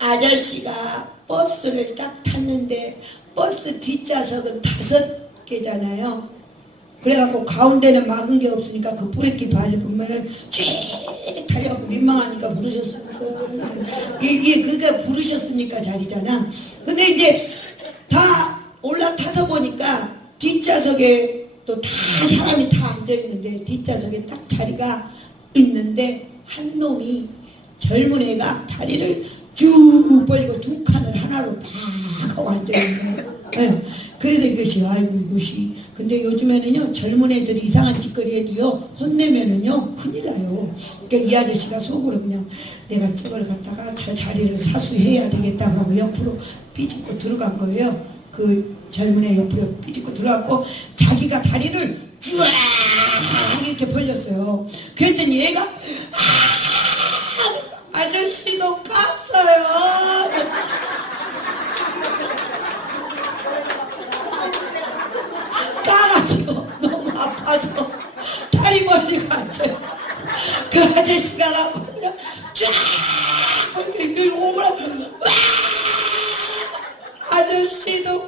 아저씨가 버스를 딱 탔는데 버스 뒷좌석은 다섯 개잖아요. 그래갖고 가운데는 막은 게 없으니까 그 브레이크 밟으면은 쭉 달려갖고 민망하니까 부르셨습니까? 이게 그러니까 부르셨으니까 자리잖아. 근데 이제 다 올라타서 보니까 뒷좌석에 또 다 사람이 다 앉아있는데 뒷좌석에 딱 자리가 있는데 한 놈이 젊은 애가 다리를 쭉 벌리고 두 칸을 하나로 딱 하고 앉아있는. 예. 그래서 이것이 아이고 이것이 근데 요즘에는요 젊은 애들이 이상한 짓거리 해도요 혼내면은요 큰일 나요 그러니까 이 아저씨가 속으로 그냥 내가 저걸 갖다가 저 자리를 사수해야 되겠다 하고 옆으로 삐집고 들어간 거예요 그 젊은 애 옆으로 삐집고 들어갔고 자기가 다리를 쫙 이렇게 벌렸어요 그랬더니 얘가 아저씨가 그 아저씨가 갖고 쫙 이렇게 오므라 아저씨도